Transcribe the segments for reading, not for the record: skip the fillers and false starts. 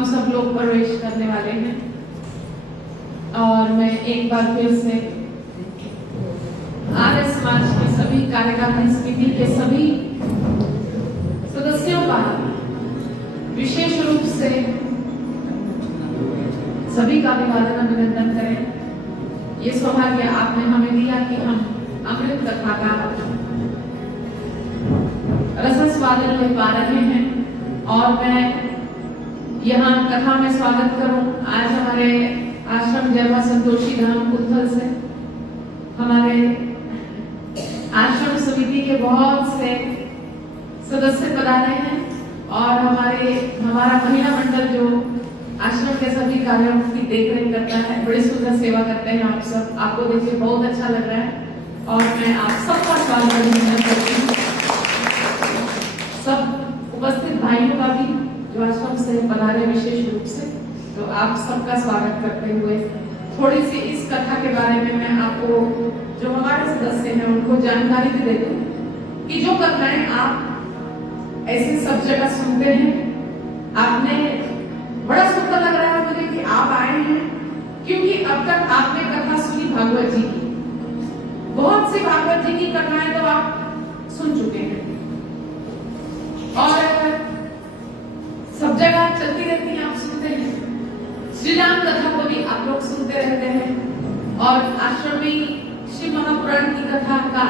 हम सब लोग प्रवेश करने वाले हैं और मैं एक बार फिर से आर्य समाज के सभी कार्यकारिणी समिति के सभी सदस्यों का विशेष रूप से सभी का अभिवादन अभिनंदन करें। ये सौभाग्य आपने हमें दिया कि हम अमृत कथा का रसस्वादन ले पा रहे हैं और मैं यहाँ कथा में स्वागत करूं आज हमारे आश्रम जर्वा संतोषी धाम कुंथल से हमारे आश्रम समिति के बहुत से सदस्य पधारे हैं और हमारा महिला मंडल जो आश्रम के सभी कार्यों की देखरेख करता है, बड़ी सुंदर सेवा करते हैं। आप सब, आपको देखिए बहुत अच्छा लग रहा है और मैं आप सबका स्वागत करती हूँ। सब उपस्थित भाइयों का भी जो आश्रम से पधारे विशेष रूप से, तो आप सबका स्वागत करते हुए थोड़ी सी इस कथा के बारे में मैं आपको जो हमारे सदस्य हैं उनको जानकारी भी दे दूं कि जो कथाएं आप ऐसे सब जगह सुनते हैं, आपने बड़ा सुंदर लग रहा है मुझे कि आप आए हैं, क्योंकि अब तक आपने कथा सुनी भागवत जी की, बहुत सी भागवत जी की कथाएं तो आप सुन चुके हैं और सब जगह चलती रहती हैं, आप सुनते हैं। श्री राम कथा को भी आप लोग सुनते रहते हैं और आश्रम में श्री महापुराण की कथा का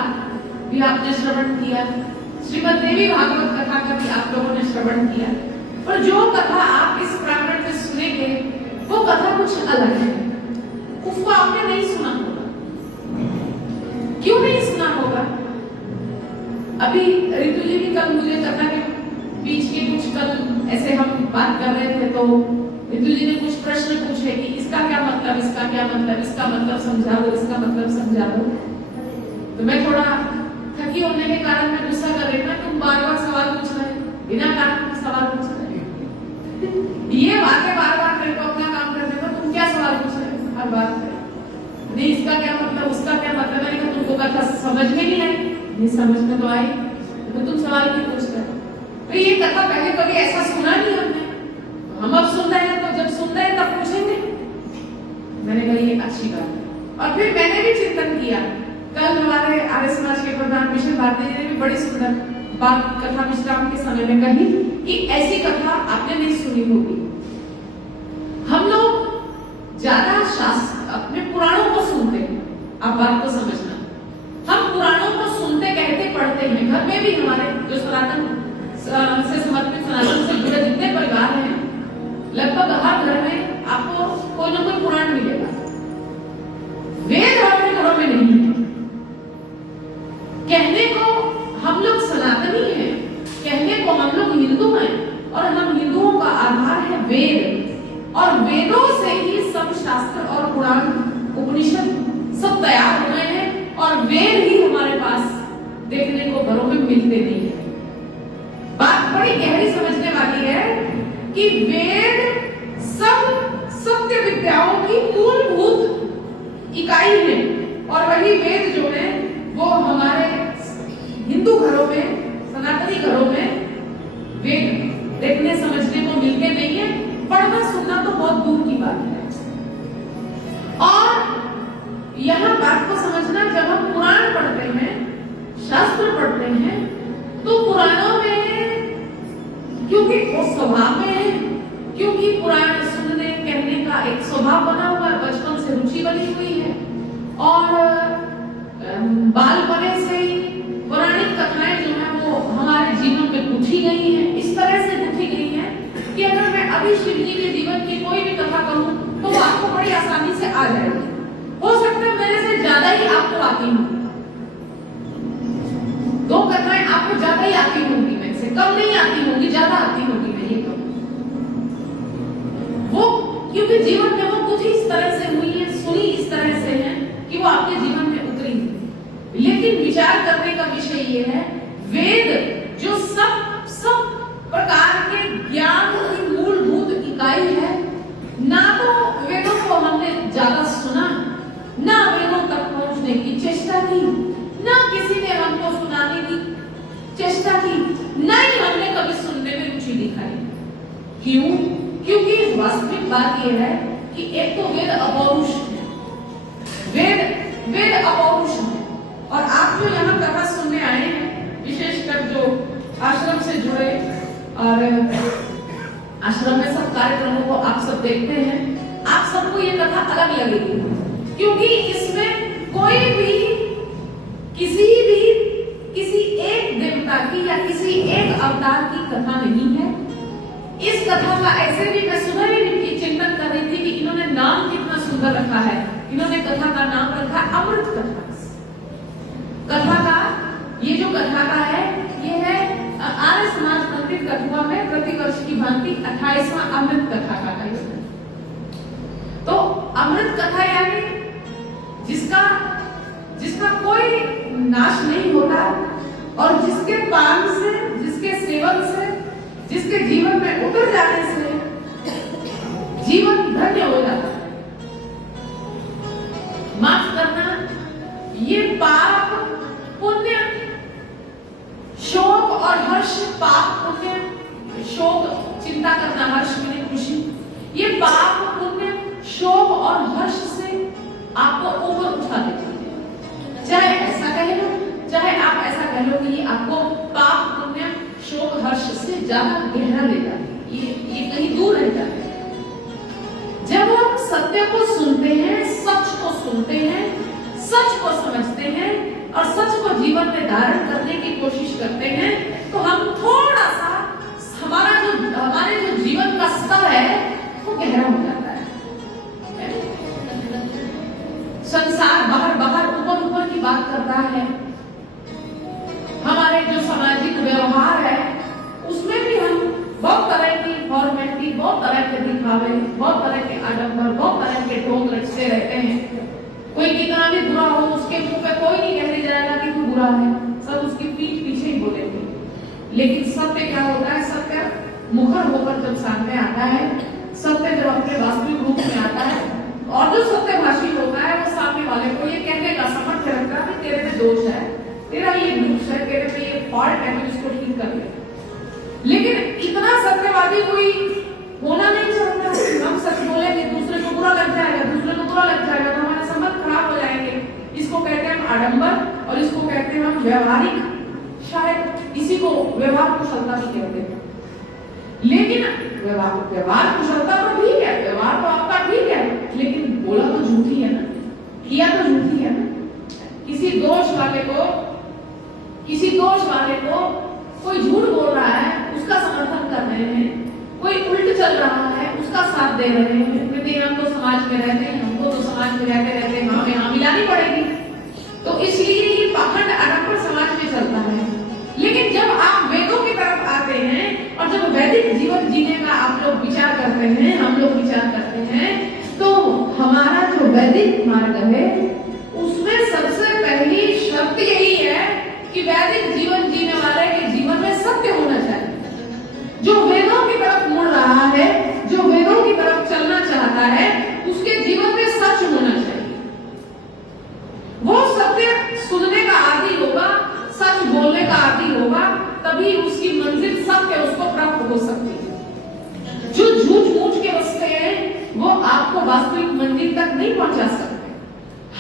भी आपने श्रवण किया, श्रीमद देवी भागवत कथा का भी आप लोगों ने श्रवण किया। पर जो कथा आप इस प्रांगण में सुनेंगे वो कथा कुछ अलग है, उसको आपने नहीं सुना होगा। क्यों नहीं सुना होगा? अभी रितु जी भी कल मुझे कथा के बीच के कुछ कल ऐसे हम बात कर रहे थे तो रितु जी ने कुछ प्रश्न पूछे कि इसका क्या मतलब, इसका क्या मतलब, इसका मतलब समझा दो, इसका मतलब समझा दो। तो मैं थोड़ा थकी होने के कारण मैं गुस्सा कर रही ना, तुम बार बार सवाल पूछ रहे बिना कारण सवाल पूछ रहे ये बातें बार बार मेरे को अपना काम करने पर तुम क्या सवाल पूछ रहे हर बार नहीं, इसका क्या मतलब, उसका क्या मतलब, मैंने कहा तुमको कथा समझ में नहीं आई, नहीं समझ में तो आई तो तुम सवाल क्यों पूछ रहे? तो ये कथा पहले कभी ऐसा सुना नहीं हमने, हम अब सुन रहे हैं, तो जब सुन रहे हैं तब पूछेंगे। मैंने कहा ये अच्छी बात है और फिर मैंने भी चिंतन किया। कल हमारे आर्य समाज के प्रधान मिशन भारती जी ने भी बड़ी सुंदर बात कथा विश्राम के समय में कही कि ऐसी कथा आपने नहीं सुनी होगी। हम लोग ज्यादा शास्त्र अपने पुराणों को सुनते हैं, आप बात को समझना, हम पुराणों को सुनते कहते पढ़ते हैं। घर में भी हमारे जो सनातन से समर्पित सनातन से जुड़े जितने परिवार हैं, लगभग हर घर में आपको कोई ना कोई पुराण मिलेगा। वेद हमारे घरों में नहीं है। कहने को हम लोग सनातनी हैं, कहने को हम लोग हिंदू हैं और हम हिंदुओं का आधार है वेद और वेदों से ही सब शास्त्र और पुराण उपनिषद सब तैयार हुए हैं और वेद ही हमारे पास देखने को घरों में मिलते नहीं है। बात बड़ी गहरी समझने वाली है कि वेद सब सत्य विद्याओं की मूलभूत इकाई है और वही वेद जो है वो हमारे हिंदू घरों में, सनातनी घरों में वेद देखने समझने को मिलते नहीं है। पढ़ना सुनना तो बहुत दूर की बात है। और यहाँ बात को समझना, जब हम पुराण पढ़ते हैं, शास्त्र पढ़ते हैं, तो पुराणों में क्योंकि वो स्वभाव में है, क्योंकि पुराण सुनने कहने का एक स्वभाव बना हुआ है, बचपन से रुचि बनी हुई है और बालपने से ही पौराणिक कथाएं जो है वो हमारे जीवन में गुथी गई हैं, इस तरह से गुथी गई हैं कि अगर मैं अभी शिव जी के जीवन की कोई भी कथा कहूं तो वो आपको बड़ी आसानी से आ जाएगी। हो सकता है मेरे से ज्यादा ही आपको आती हो, दो कथाएं आपको ज्यादा ही आती होंगी, मेरे से कम नहीं आती होंगी, ज्यादा आती होंगी, मैं ये कहूं वो क्योंकि जीवन में वो कुछ इस तरह से हुई है, सुनी इस तरह से है कि वो आपके जीवन में उतरी है। लेकिन विचार करने का विषय ये है, वेद जो सब प्रकार के ज्ञान की मूलभूत इकाई है, ना तो वेदों को हमने ज्यादा सुना, ना वेदों तक पहुंचने की चेष्टा की, ना किसी ने हमको सुनाने की चेष्टा की, ना ही हमने कभी सुनने में रुचि दिखाई। क्यों? क्योंकि वास्तविक बात यह है कि एक तो वेद अपौरुष है, वेद अपौरुष है, और आप जो यहाँ कथा सुनने आए हैं, विशेषकर जो आश्रम से जुड़े और आश्रम में सब कार्यक्रमों को आप सब देखते हैं, आप सबको ये कथा अलग लगेगी, क्योंकि इसमें कोई भी किसी एक देवता की या किसी एक अवतार की कथा नहीं है। इस कथा का ऐसे भी मैं सुबह ही चिंतन कर रही थी कि इन्होंने नाम कितना सुंदर रखा है। इन्होंने कथा का नाम रखा अमृत कथा। कथा का ये जो कथा का है, ये है आर्य समाज मंदिर कथुआ में प्रतिवर्ष की भांति 28वां अमृत कथा का आयोजन। तो अमृत कथा यानी जिसका कोई नाश नहीं होता और जिसके पान से, जिसके सेवन से, जिसके जीवन में उतर जाने से जीवन धन्य हो जाता है। माफ करना, ये पाप पुण्य, शोक और हर्ष, पाप पुण्य शोक, चिंता करना, हर्ष में खुशी, ये पाप पुण्य शोक और हर्ष से आपको ऊपर उठा देती है। चाहे ऐसा कह लो, चाहे आप ऐसा कह लो कि ये आपको पाप पुण्य शोक हर्ष से ज्यादा गहरा ले जाती है, ये कहीं दूर रह जाती है। जब हम सत्य को सुनते हैं, सच को सुनते हैं, सच को समझते हैं और सच को जीवन में धारण करने की कोशिश करते हैं, तो हम थोड़ा सा हमारे जो जीवन का स्तर है वो गहरा हो जाता है। संसार बाहर ऊपर की बात करता है, हमारे जो सामाजिक व्यवहार है उसमें भी हम बहुत तरह की फॉर्मेलिटी, बहुत तरह के दिखावे, बहुत तरह के आडंबर, बहुत तरह के ढोंग रचते रहते हैं। कोई कितना भी बुरा हो, उसके मुंह पे कोई नहीं कहने जाएगा कि तू बुरा है, सब उसकी पीठ पीछे ही बोलेंगे। लेकिन सत्य क्या होता है? सत्य मुखर होकर जब सामने आता है, सत्य जब अपने वास्तविक रूप में आता है, और जो सत्यभाषी होता है वो सामने वाले को ये कहने का सामर्थ्य रखता है कि तेरे में दोष है, तेरा ये दोष है, तेरे में ये फॉल्ट है, तो इसको ठीक कर ले। लेकिन इतना सत्यवादी कोई होना नहीं चाहता। हम सच बोलेंगे, दूसरे को बुरा लग जाएगा, दूसरे को बुरा लग जाएगा, तो हमारे संबंध खराब हो जाएंगे। इसको कहते हैं हम आडंबर और इसको कहते हैं हम व्यवहारिक, शायद इसी को व्यवहार कुशलता भी कहते हैं। लेकिन व्यवहार कुशलता तो ठीक है, व्यवहार तो आपका ठीक है, लेकिन बोला तो झूठी है ना, किया तो झूठी है ना। किसी दोष वाले को कोई झूठ बोल रहा है, उसका समर्थन कर रहे हैं, कोई उल्ट चल रहा है, उसका साथ दे रहे हैं, क्योंकि हम तो समाज में रहते हैं, हमको तो समाज में रहते हाँ मिलानी पड़ेगी। तो इसलिए ये पाखंड आडंबर समाज में चलता है। लेकिन जब आप वेदों की तरफ आते हैं और जब वैदिक जीवन जीने का आप लोग विचार करते हैं, हम लोग विचार करते हैं, तो हमारा जो वैदिक मार्ग है उसमें सबसे पहली शर्त यही है कि वैदिक जीवन जीने वाले के जीवन में सत्य होना चाहिए। जो वेदों की तरफ मुड़ रहा है, जो वेदों की तरफ चलना चाहता है, उसके जीवन में सच होना चाहिए। वो सत्य सुनने का आदी होगा, सच बोलने का आदी होगा, तभी उसकी मंजिल सत्य उसको प्राप्त हो सकती है। जो झूठ मूठ के रास्ते हैं वो आपको वास्तविक मंजिल तक नहीं पहुंचा सकते।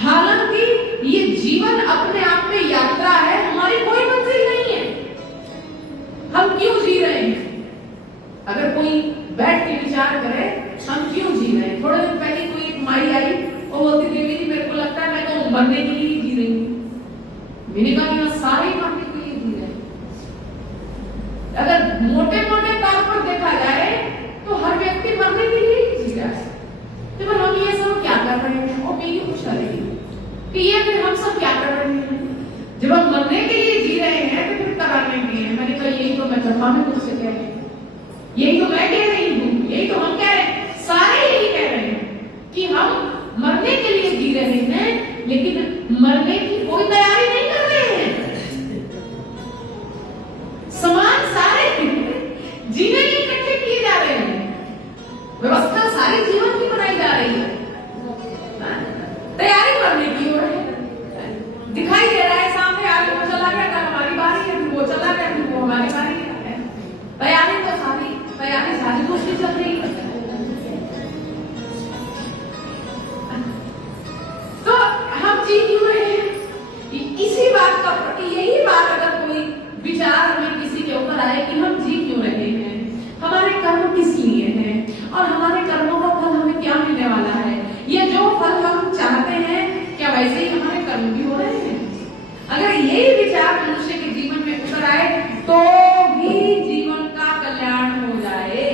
हालांकि ये जीवन अपने आप में यात्रा है, हमारी कोई मंजिल नहीं है। हम क्यों जी रहे हैं? अगर कोई बैठ के विचार करे हम क्यों जी रहे हैं। थोड़े दिन पहले कोई एक माई आई, वो बोलती देवी जी मेरे को लगता है मैं तो मरने के लिए जी रही हूँ। मैंने कहा यहाँ सारे मरने के लिए जी रहे हैं। अगर मोटे मोटे तौर पर देखा जाए तो हर व्यक्ति मरने के लिए जी रहा है। तो हम ये सब क्या कर रहे हैं? और मेरी खुश रहेगी कि ये फिर हम सब क्या कर रहे हैं? जब हम मरने के लिए जी रहे हैं तो फिर कराने के लिए। मैंने कहा यही तो मैं कथा में मुझसे कह रही हूँ, यही तो मैं कह रही हूँ, यही तो हम कह रहे हैं, सारे यही कह रहे हैं कि हम मरने के लिए जी रहे हैं, लेकिन मरने की कोई तैयारी नहीं कर रहे हैं। समान सारे जीने के इकट्ठे किए जा रहे हैं, व्यवस्था सारी जीवन की बनाई जा रही है, तैयारी करने की हो रही है। दिखाई दे रहा है सामने, आज वो चला गया था, हमारी बारी है, वो चला गया, वो हमारी बारी है। तैयारी अगर यही विचार मनुष्य के जीवन में उतर आए तो भी जीवन का कल्याण हो जाए,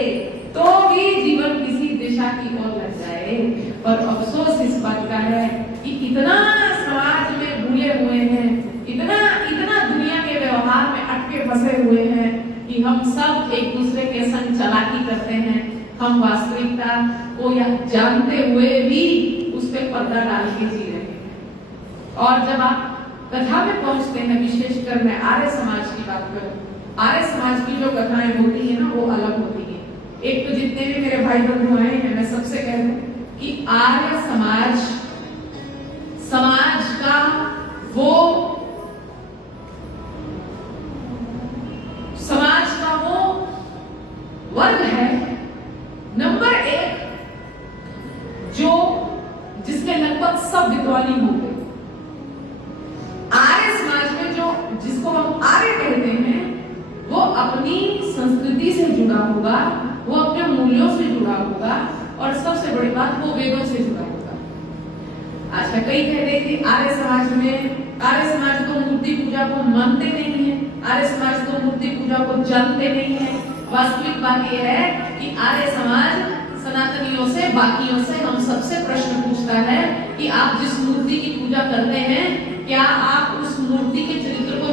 तो भी जीवन किसी दिशा की ओर लग जाए। पर अफसोस इस बात का है कि इतना समाज में भूले हुए हैं, इतना दुनिया के व्यवहार में अटके फंसे हुए हैं कि हम सब एक दूसरे के संग चालाकी करते हैं। हम वास्तविकता को यह जानते हुए भी उस पर पर्दा डाल के जी रहे हैं। और जब आप कथा में पहुंचते हैं, विशेषकर मैं आर्य समाज की बात करूं, आर्य समाज की जो कथाएं होती है ना वो अलग होती है। एक तो जितने भी मेरे भाई बंधु आए हैं, मैं सबसे कह दूं कि आर्य समाज का वो वर्ग है नंबर 1 जो जिसके लगभग सब विद्वानी होंगे। आर्य समाज में जो जिसको हम आर्य कहते हैं वो अपनी संस्कृति से जुड़ा होगा, वो अपने मूल्यों से जुड़ा होगा और सबसे बड़ी बात वो वेदों से जुड़ा होगा। अच्छा, कई कहते हैं कि आर्य समाज तो मूर्ति पूजा को मानते नहीं है, आर्य समाज तो मूर्ति पूजा को जानते नहीं है। वास्तविक बात यह है कि आर्य समाज सनातनियों से, बाकियों से, हम सबसे प्रश्न पूछता है कि आप जिस मूर्ति की पूजा करते हैं, क्या आप उस मूर्ति के चरित्र को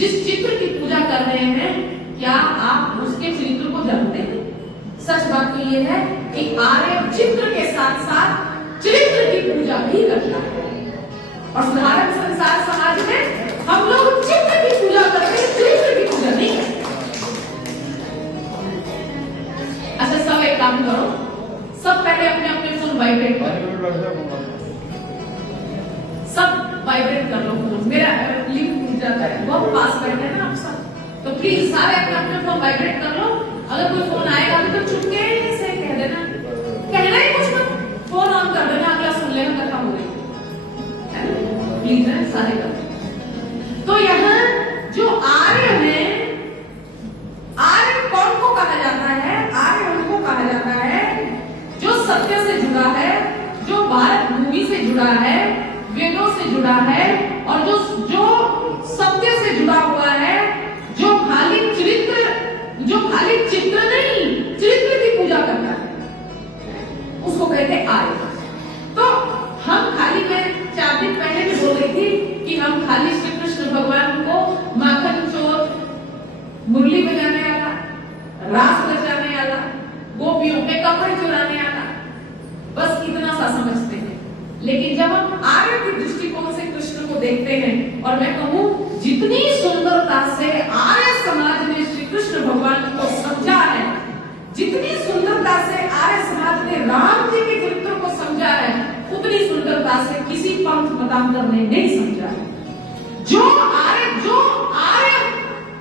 जिस चित्र की पूजा कर रहे हैं, क्या आप उसके चरित्र को जानते हैं? सच बात तो यह है कि आर्य चित्र के साथ साथ चरित्र की पूजा भी करता है। और साधारण संसार समाज में हम लोग चित्र की पूजा करते हैं, चरित्र की पूजा नहीं करते। अच्छा, सब एक काम करो, सब पहले अपने अपने फोन वाइब्रेट करो, सब वाइब्रेट कर लो फोन। मेरा लिंक टूट जाता है, बहुत पास बैठे हैं ना आप सब, तो प्लीज सारे अपने अपने फोन वाइब्रेट कर लो। अगर कोई फोन आएगा तो चुपके से कह देना, कहना ही कुछ मत, फोन ऑन कर देना, अगला सुन लेना कथा हो रही, प्लीज है सारे कर। तो यहाँ जो आर्य है, आर्य कौन को कहा जाता है? आर्य उनको कहा जाता है जो सत्य से जुड़ा है, जो भारत भूमि से जुड़ा है, वेदों से जुड़ा है और जो सत्य से जुड़ा हुआ है, जो खाली चित्र नहीं, चरित्र की पूजा करता है, उसको कहते हैं आर्य। तो हम खाली, मैं 4 दिन पहले भी बोल रही थी कि हम खाली श्री कृष्ण भगवान को माखन चोर, मुरली बजाने वाला, रास बजाने वाला, गोपियों के कपड़े चुराने वाला, बस इतना सा समझते हैं। लेकिन जब हम आर्य के दृष्टिकोण से कृष्ण को देखते हैं, और मैं कहूं जितनी सुंदरता से आर्य समाज ने श्री कृष्ण भगवान को समझा है, जितनी सुंदरता से आर्य समाज ने राम जी के चरित्र को समझा है, उतनी सुंदरता से किसी पंथ मतांतर ने नहीं समझा है। जो आर्य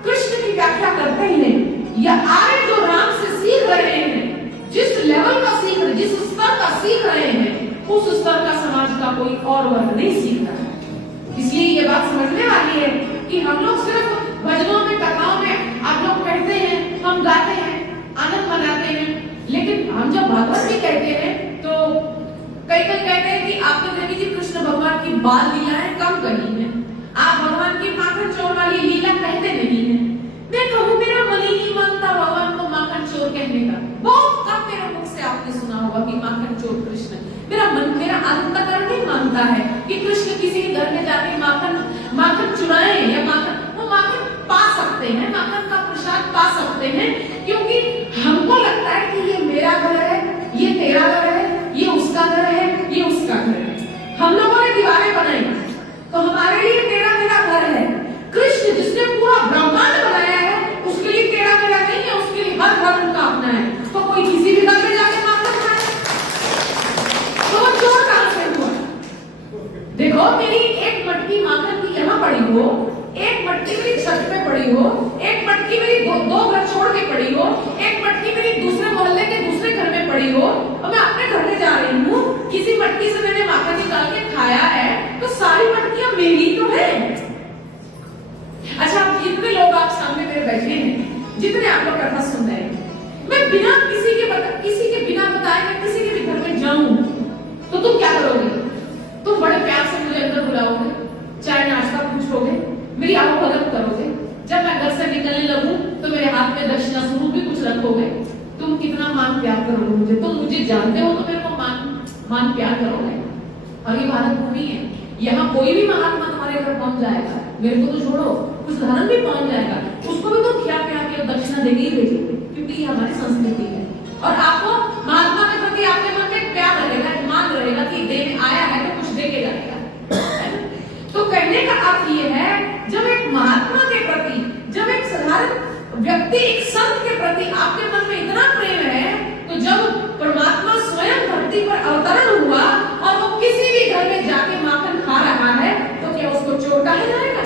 कृष्ण की व्याख्या करते हैं, या आर्य जो राम से सीख रहे हैं, जिस लेवल का सीख रहे, जिस स्तर का सीख रहे हैं, उस स्तर का समाज का कोई और वर्ग नहीं सीख रहा है। इसलिए ये बात समझने वाली है कि हम लोग सिर्फ भजनों में, कथाओं में आप लोग कहते हैं, हम गाते हैं, आनंद मनाते हैं, लेकिन हम जब भागवत भी कहते हैं तो कई कहते हैं कि आप तो देवी जी कृष्ण भगवान की बाल लीलाएं कम करी है, आप भगवान की माखन चोर वाली लीला कहते नहीं है। मैं कहूँ मेरा मन ही नहीं मानता भगवान को माखन चोर कहने का। बहुत कम मेरे मुख से आपने सुना होगा कि माखन चोर कृष्ण। मेरा अंतःकरण नहीं मानता है कि कृष्ण किसी के घर में जाके माखन चुराए, या वो माखन पा सकते हैं, माखन का प्रसाद पा सकते हैं, क्योंकि हमको लगता है कि ये मेरा घर है, ये तेरा घर है, ये उसका घर है, ये उसका घर है। हम लोगों ने दीवारें बनाई तो हमारे लिए तेरा मेरा घर है। कृष्ण जिसने पूरा ब्रह्मांड बनाया है, उसके लिए तेरा मेरा नहीं है, उसके लिए हर घर उनका अपना है। तो कोई किसी भी घर में जाके माखन खाए तो वो चोर कहां से हुआ? देखो, मेरी एक मटकी माखन की यहाँ पड़ी हो, एक मटकी मेरी छत पे पड़ी हो, एक मटकी मेरी दो घर छोड़ के पड़ी हो, एक मटकी मेरी दूसरे मोहल्ले के दूसरे घर में पड़ी हो, और मैं अपने घर में जा रही हूँ, किसी मटकी से मैंने माखन निकाल के खाया है, तो सारी मटकियां मेरी तो है। अच्छा, जितने लोग आप सामने मेरे बैठे हैं, जितने आप लोग कथा सुन रहे हैं, मैं बिना किसी के बिना बताए मैं किसी के भी घर में जाऊं तो तुम क्या करोगे? तुम बड़े प्यार से मुझे अंदर बुलाओगे, तो मेरे हाथ में दक्षिणा स्वरूप भी कुछ रखोगे। तुम कितना मान प्यार करोगे मुझे, तुम मुझे जानते हो तो मेरे को मान प्यार करोगे। और ये भारत भूमि है, यहाँ कोई भी महात्मा तुम्हारे घर पहुंच जाएगा, मेरे को तो छोड़ो, कुछ धर्म भी पहुंच जाएगा, उसको भी तुम खिला पिला के दक्षिणा देंगे ही भेजोगे, क्योंकि ये हमारी संस्कृति है। और आपको महात्मा के प्रति आपके मन में प्यार रहेगा, मान रहेगा कि देने आया है तो कुछ दे के जाएगा। तो कहने का अर्थ ये है, जब एक महात्मा के प्रति, जब एक साधारण व्यक्ति, एक संत के प्रति आपके मन में इतना प्रेम है, तो जब परमात्मा स्वयं धरती पर अवतरण हुआ और वो किसी भी घर में जाके माखन खा रहा है, तो क्या उसको चोर कहा जाएगा?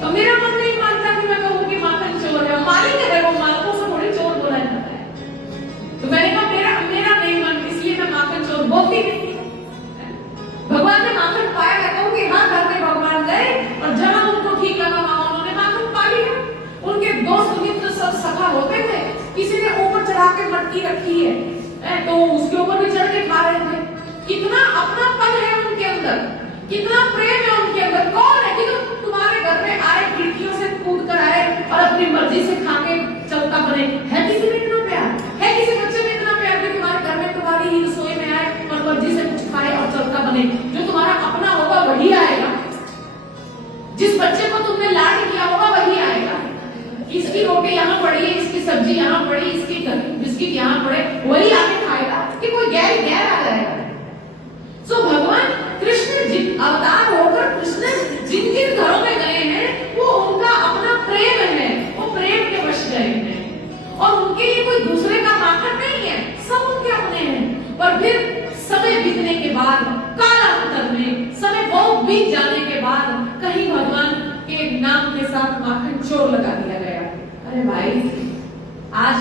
तो मेरा मन नहीं मानता कि मैं कहूँ कि माखन चोर है, मालिक है वो, मालिकों से थोड़ी चोर बोला जाता है। तो मैंने कहा मेरा नहीं मन, इसलिए मैं माखन चोर बोलती नहीं। भगवान ने माखन पाया, मैं कहूँ कि हाँ, घर में भगवान गए और जहां उनको ठीक लगा वहां उन्होंने माखन पा लिया। उनके दोस्त मित्र सब सखा होते थे, किसी ने ऊपर चढ़ा के मटकी रखी है तो उसके ऊपर भी चढ़ के खा रहे थे। कितना अपनापन है उनके अंदर, कितना प्रेम है उनके अंदर। कौन है कि तुम्हारे घर में आए, खिड़कियों से कूद कर आए और अपनी मर्जी से खा के चलता बने? है किसी में इतना प्यार? है किसी बच्चे में इतना प्यार कि तुम्हारे घर में तुम्हारी ही रसोई में आए और मर्जी से कुछ खाए और चलता बने? जो तुम्हारा अपना होगा वही आएगा। जिस बच्चे को तुमने लाड किया होगा वही आएगा। इसकी रोटी यहाँ पड़ी है, इसकी सब्जी यहाँ पड़ी, इसकी बिस्किट यहाँ पड़े, वही आके खाएगा कि कोई गैर आ जाएगा। सो भगवान कृष्ण जिन अवतार होकर कृष्ण जिन जिन घरों में गए हैं, वो उनका अपना प्रेम है, वो प्रेम के वश गए हैं और उनके लिए कोई दूसरे का माखन नहीं है, सब उनके अपने हैं। पर फिर समय बीतने के बाद, कालांतर में समय बहुत बीत जाने के बाद कहीं भगवान के नाम के साथ माखन चोर लगा दिया गया। अरे भाई, आज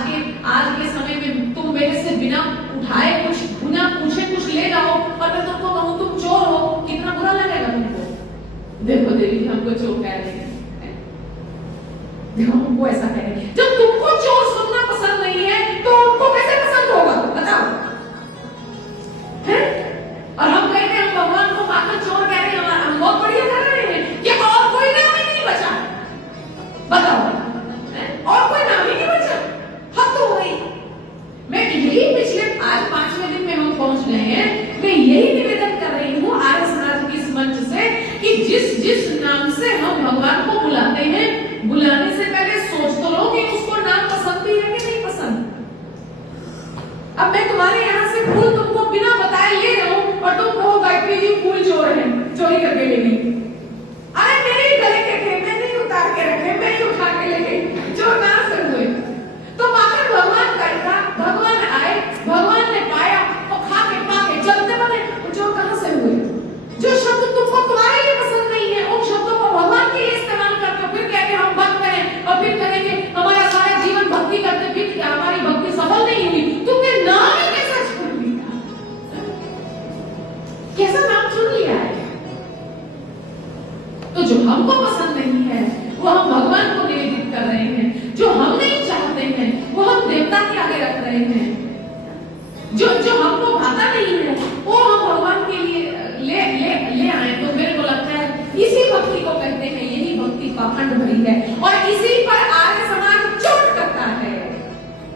के समय में तुम मेरे से बिना उठाए कुछ, बिना पूछे कुछ ले जाओ और मैं तुमको कहूं तुम चोर हो, कितना बुरा लगेगा तुमको? देखो देवी हमको चोर कह रहे हैं, देखो हमको ऐसा कह रहे हैं। जब तुमको चोर सुनना पसंद नहीं है तो उनको कैसे पसंद होगा बताओ? है? और हम कहते हैं हम भगवान को माखन चोर कह रहे हैं, हम बहुत बढ़िया कर रहे हैं, ये और कोई नाम ही नहीं बचा, बताओ और कोई नाम ही नहीं बचा। हद तो हुई। मैं यही पिछले आज 5वें दिन में हम पहुंच गए हैं, मैं यही निवेदन कर रही हूँ आर्य समाज के इस मंच से कि जिस नाम से हम भगवान को बुलाते हैं, बुलाने से पहले सोच तो लो कि उसको नाम पसंद भी है कि नहीं पसंद। अब मैं तुम्हारे यहाँ से फूल तुमको बिना बताए ले रहा हूँ और तुम कहो गायत्री जी फूल चोर है, चोरी करके ले गई। अरे मेरे गले के थे, मैंने ही उतार के रखे, मैं ही उठा के ले गई, चोर कहां से हुए? तो माखन भगवान का था, भगवान आए, भगवान ने पाया और खा के पा के चलते बने, तो चोर कहां से हुए? जो शब्द तुमको तुम्हारे लिए पसंद नहीं है, उन शब्दों को भगवान के लिए इस्तेमाल करते हो, फिर कहते हम भक्त हैं और फिर कहेंगे हमारा सारा जीवन भक्ति करते बीत गया, हमारी भक्ति सफल नहीं हुई। तुमने नाम ही कैसा चुन लिया? कैसा नाम चुन लिया है? तो जो हमको पसंद नहीं है वो हम भगवान को निवेदित कर रहे हैं, जो हम नहीं चाहते हैं वो हम देवता के आगे रख रहे हैं, जो हमको भाता नहीं है वो हम भगवान के लिए ले आए। तो मेरे को लगता है इसी भक्ति को कहते हैं, यही भक्ति पाखंड भरी है और इसी पर आर्य समाज चोट करता है।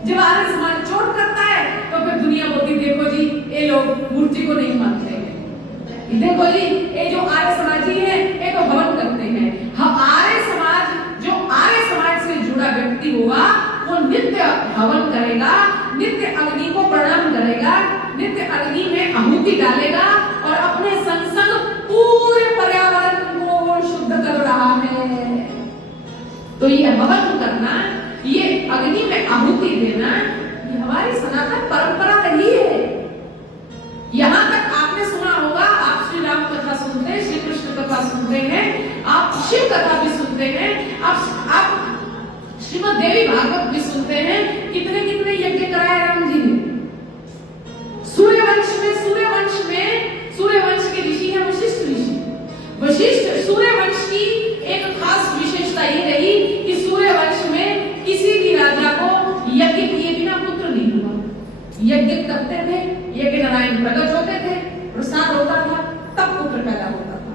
जब आर्य समाज चोट करता है तो फिर दुनिया बोलती देखो जी ये लोग मूर्ति को नहीं मानते हैं, देखो जी ये जो आर्य समाजी है ये तो हवन करते हैं। हम आर्य समाज, जो आर्य समाज से जुड़ा व्यक्ति होगा वो नित्य हवन करेगा, नित्य अग्नि को प्रणाम करेगा, नित्य अग्नि में आहुति डालेगा और अपने संग संग पूरे पर्यावरण को शुद्ध कर रहा है। तो ये हवन करना, ये अग्नि में आहुति देना, ये हमारी सनातन परंपरा रही है। यहाँ तक आपने सुना होगा, आप श्री राम कथा सुनते हैं, श्री कृष्ण कथा सुनते हैं, आप शिव कथा भी सुनते हैं, आप श्रीमद् देवी भागवत भी सुनते हैं। कितने कितने यज्ञ कराए राम जी ने। सूर्यवंश के ऋषि है वशिष्ठ ऋषि। सूर्यवंश की एक खास विशेषता ये रही कि सूर्यवंश में किसी भी राजा को यज्ञ किए बिना पुत्र नहीं हुआ। यज्ञ करते थे, यज्ञ नारायण प्रकट होते थे, प्रसाद होता था, तब पुत्र पैदा होता था।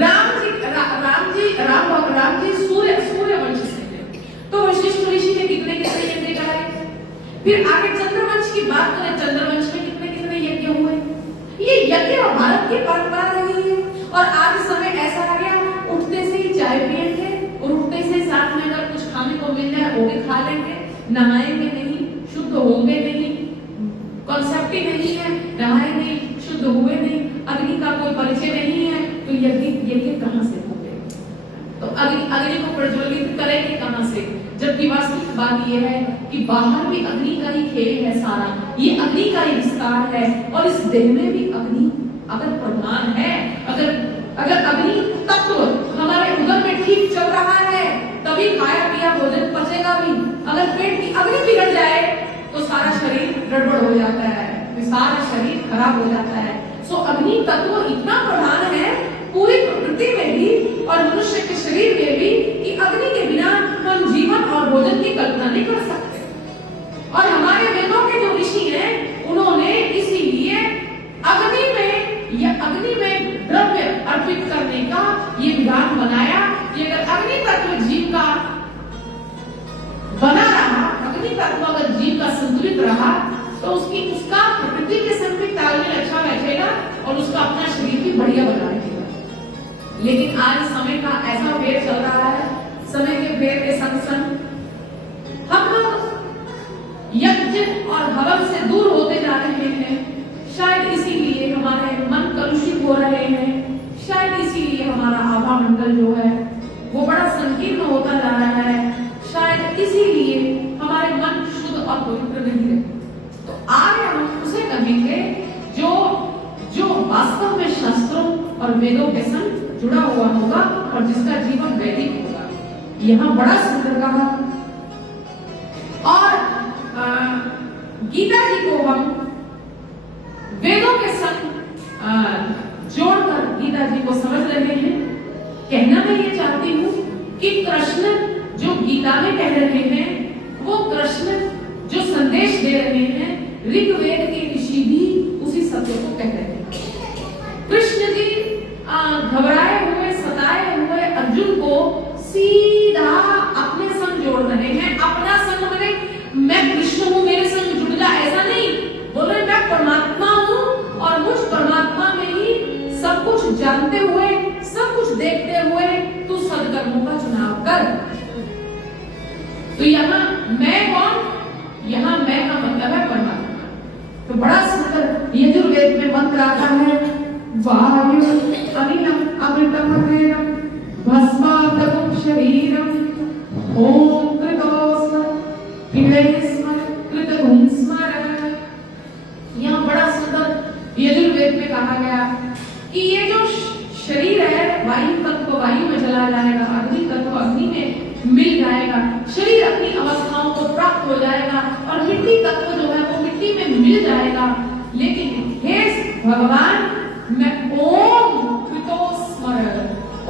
राम जी सूर्य फिर आगे चंद्रवंश की बात करें, चंद्रवंश में कितने कितने यज्ञ हुए। ये यज्ञ भारत की परंपरा रही है। और आज समय ऐसा आ गया, उठते से ही चाय पिएंगे और उठते से साथ में अगर कुछ खाने को मिल जाए वो भी खा लेंगे, नहाएंगे नहीं, शुद्ध होंगे नहीं, कॉन्सेप्ट ही नहीं है, नहाए नहीं, शुद्ध हुए नहीं, अग्नि का कोई परिचय नहीं है, तो यज्ञ कहां से होंगे? तो अग्नि को प्रज्वलित करेंगे कहां से? जबकि वास्तविक बात यह है कि बाहर भी अग्नि का ही खेल है सारा, ये अग्नि का ही विस्तार है। और इस देह में भी अग्नि अगर प्रधान है, अगर अग्नि तत्व हमारे उदर में ठीक चल रहा है तभी खाया पिया भोजन पचेगा भी। अगर पेट की अग्नि बिगड़ जाए तो सारा शरीर गड़बड़ हो जाता है, सारा शरीर खराब हो जाता है। सो अग्नि तत्व इतना प्रधान है पूरी प्रकृति में भी और मनुष्य के शरीर में भी कि अग्नि के बिना हम जीवन और भोजन की कल्पना नहीं कर सकते। और हमारे वेदों के जो ऋषि हैं उन्होंने इसीलिए अग्नि में द्रव्य अर्पित करने का ये विधान बनाया कि अगर अग्नि तत्व जीव का बना रहा, अग्नि तत्व अगर जीव का संतुलित रहा तो उसका प्रकृति के संग भी तालमेल अच्छा बैठेगा और उसका अपना शरीर भी बढ़िया बना रहेगा। लेकिन आज समय का ऐसा फेर चल रहा है, समय के फेर के संग संग हम लोग यज्ञ और हवन से दूर होते जा रहे हैं। शायद इसीलिए हमारे मन कलुषित हो रहे हैं, शायद इसीलिए हमारा आभा मंडल जो है वो बड़ा संकीर्ण होता जा रहा है, शायद इसीलिए हमारे मन शुद्ध और पवित्र नहीं रहे। तो आज हम उसे कहेंगे जो वास्तव में शास्त्रों और वेदों के संग जुड़ा हुआ होगा और जिसका जीवन वैदिक होगा। यहाँ बड़ा सुंदर कहा। और गीता जी को हम वेदों के संग जोड़कर गीता जी को समझ रहे हैं। कहना मैं ये चाहती हूँ कि कृष्ण जो गीता में कह रहे हैं वो कृष्ण जो संदेश दे रहे हैं, ऋग्वेद के ऋषि भी उसी सत्य को कह रहे हैं। कृष्ण जी घबराए हुए सताए हुए अर्जुन को सीधा अपने संग जोड़ रहे हैं। अपना संग माने मैं कृष्ण हूँ मेरे संग जुड़ जा, ऐसा नहीं बोल रहे, मैं परमात्मा हूँ और मुझ परमात्मा में ही सब कुछ जानते हुए सब कुछ देखते हुए तू सदकर्मों का चुनाव कर। तो यहाँ मैं कौन? यहाँ मैं का मतलब है परमात्मा। तो बड़ा सुंदर यजुर्वेद में मंत्र आता है, वायु अनिलम अमृतम अभेदम भस्मातम शरीरम ओम कृतोस्म कृतस्म कृतहुंस्मर। यहाँ बड़ा सुंदर यजुर्वेद में कहा गया कि ये जो शरीर है वायु तत्व वायु में चला जाएगा, अग्नि तत्व अग्नि में मिल जाएगा, शरीर अपनी अवस्थाओं को प्राप्त हो जाएगा और मिट्टी तत्व जो है वो मिट्टी में मिल जाएगा। लेकिन हे भगवान मैं ओम कृतोस्मर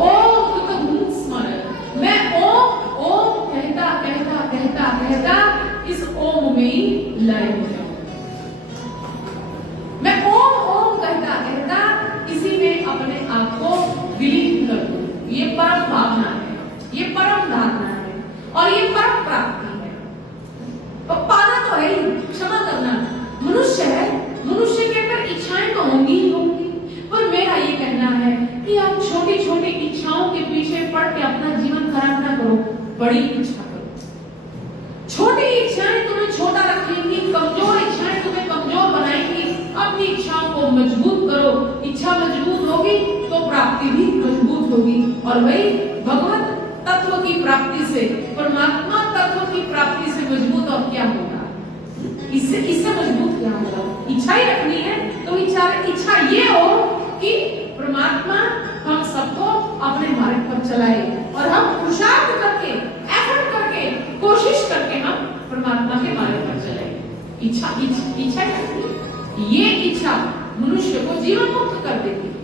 ओम कृतहुंस्मर, मैं ओम कहता कहता कहता कहता इस ओम में ही लय हो जाऊं। मैं ओम कहता कहता इसी में अपने आप को विलीन कर दूं। ये परम भावना है, ये परम धारणा है और ये परम प्राप्ति है। तो पाना तो है ही, क्षमा करना मनुष्य है, मनुष्य के अंदर इच्छाएं तो होंगी ही होंगी, पर मेरा ये कहना है कि आप छोटी छोटी इच्छाओं के पीछे पड़ के अपना जीवन खराब ना करो, बड़ी इच्छा करो। छोटी इच्छाएं तुम्हें छोटा रखेंगी, कमजोर इच्छाएं तुम्हें कमजोर बनाएंगी। अपनी इच्छाओं को मजबूत करो, इच्छा मजबूत होगी तो प्राप्ति भी मजबूत होगी। और वही भगवत तत्व की प्राप्ति से, परमात्मा तत्व की प्राप्ति से मजबूत और क्या होगा? इससे मजबूत क्या होगा? इच्छा ही रखनी है तो इच्छा ये हो कि परमात्मा हम सबको अपने मार्ग पर चलाए और हम पुरुषार्थ करके, एफर्ट करके, कोशिश करके हम परमात्मा के मार्ग पर चलाए। इच्छा ही रखनी है। ये इच्छा मनुष्य को जीवन मुक्त कर देती है।